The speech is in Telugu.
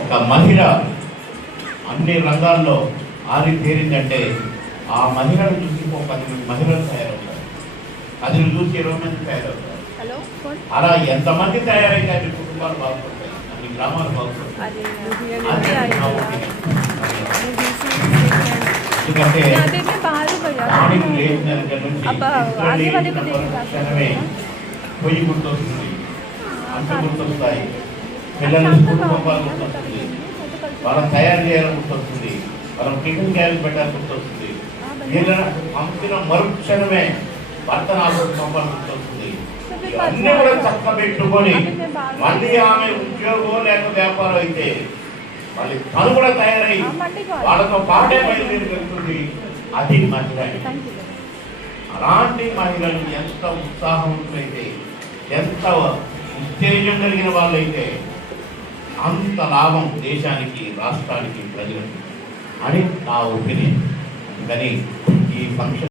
ఒక మహిళ అన్ని రంగాల్లో ఆరితేరిందంటే ఆ మహిళను చూసి ఒక 10 మంది మహిళలు తయారవుతారు, అది చూసి 20 మంది తయారవుతారు. అలా ఎంతమంది తయారైతే అన్ని కుటుంబాలు బాగుపడతాయి, అన్ని గ్రామాలు బాగుపడతాయి. ఎందుకంటే మార్నింగ్ లేచిన దగ్గర నుంచి పొయ్యి గుర్తొస్తుంది, అంత గుర్తొస్తాయి, పిల్లలు స్కూల్ పంపాలి గుర్తొస్తుంది, వాళ్ళని తయారు చేయాలని గుర్తొస్తుంది, వాళ్ళని టిఫిన్ క్యారీ పెట్టాలని గుర్తొస్తుంది, వీళ్ళని పంపిన మరుక్షణమే భర్తను ఆలోచన పంపాలని గుర్తొస్తుంది. ఇవన్నీ కూడా చక్క పెట్టుకొని మళ్ళీ ఆమె ఉద్యోగం లేక వ్యాపారం అయితే మళ్ళీ తను కూడా తయారై వాళ్ళతో పాటే బయలుదేరి వెళ్తుంది. అది మహిళ. అలాంటి మహిళలు ఎంత ఉత్సాహవంతులైతే, ఎంత ఉత్తేజం కలిగిన వాళ్ళైతే అంత లాభం దేశానికి, రాష్ట్రానికి, ప్రజలకు అని నా ఒపీనియన్. అందుకని ఈ ఫంక్షన్